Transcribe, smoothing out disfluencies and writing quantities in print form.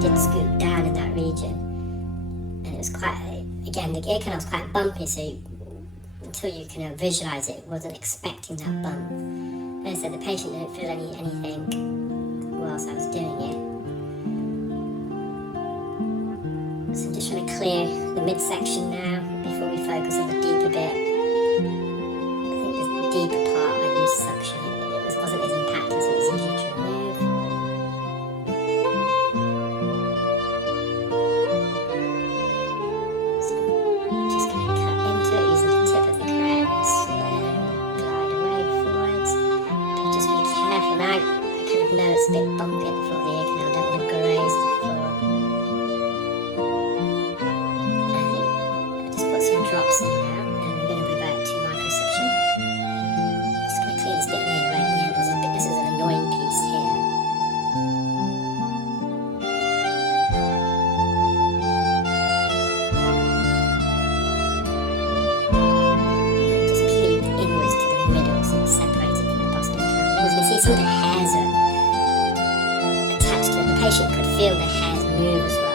did scoop down in that region, and it was quite, again, the ear canal was quite bumpy, so until you can visualise it, wasn't expecting that bump. And so the patient didn't feel anything whilst I was doing it. So I'm just trying to clear the midsection now before we focus on the deeper bit. I think the deeper part I used suction. It wasn't as impactful, so it was easier to remove. So I'm just going to cut into it using the tip of the carrot and slowly glide away forwards. But just be careful now. I kind of know it's a bit bumpy at the floor of the ear canal. I don't want to graze the floor. Some drops in now, and we're going to revert to microsuction. Just going to clear this bit in here right at the end. This is an annoying piece here. And just pleat inwards to the middle, so it's separated from the posterior canal. As you can see, some of the hairs are attached to it. The patient could feel the hairs move as well.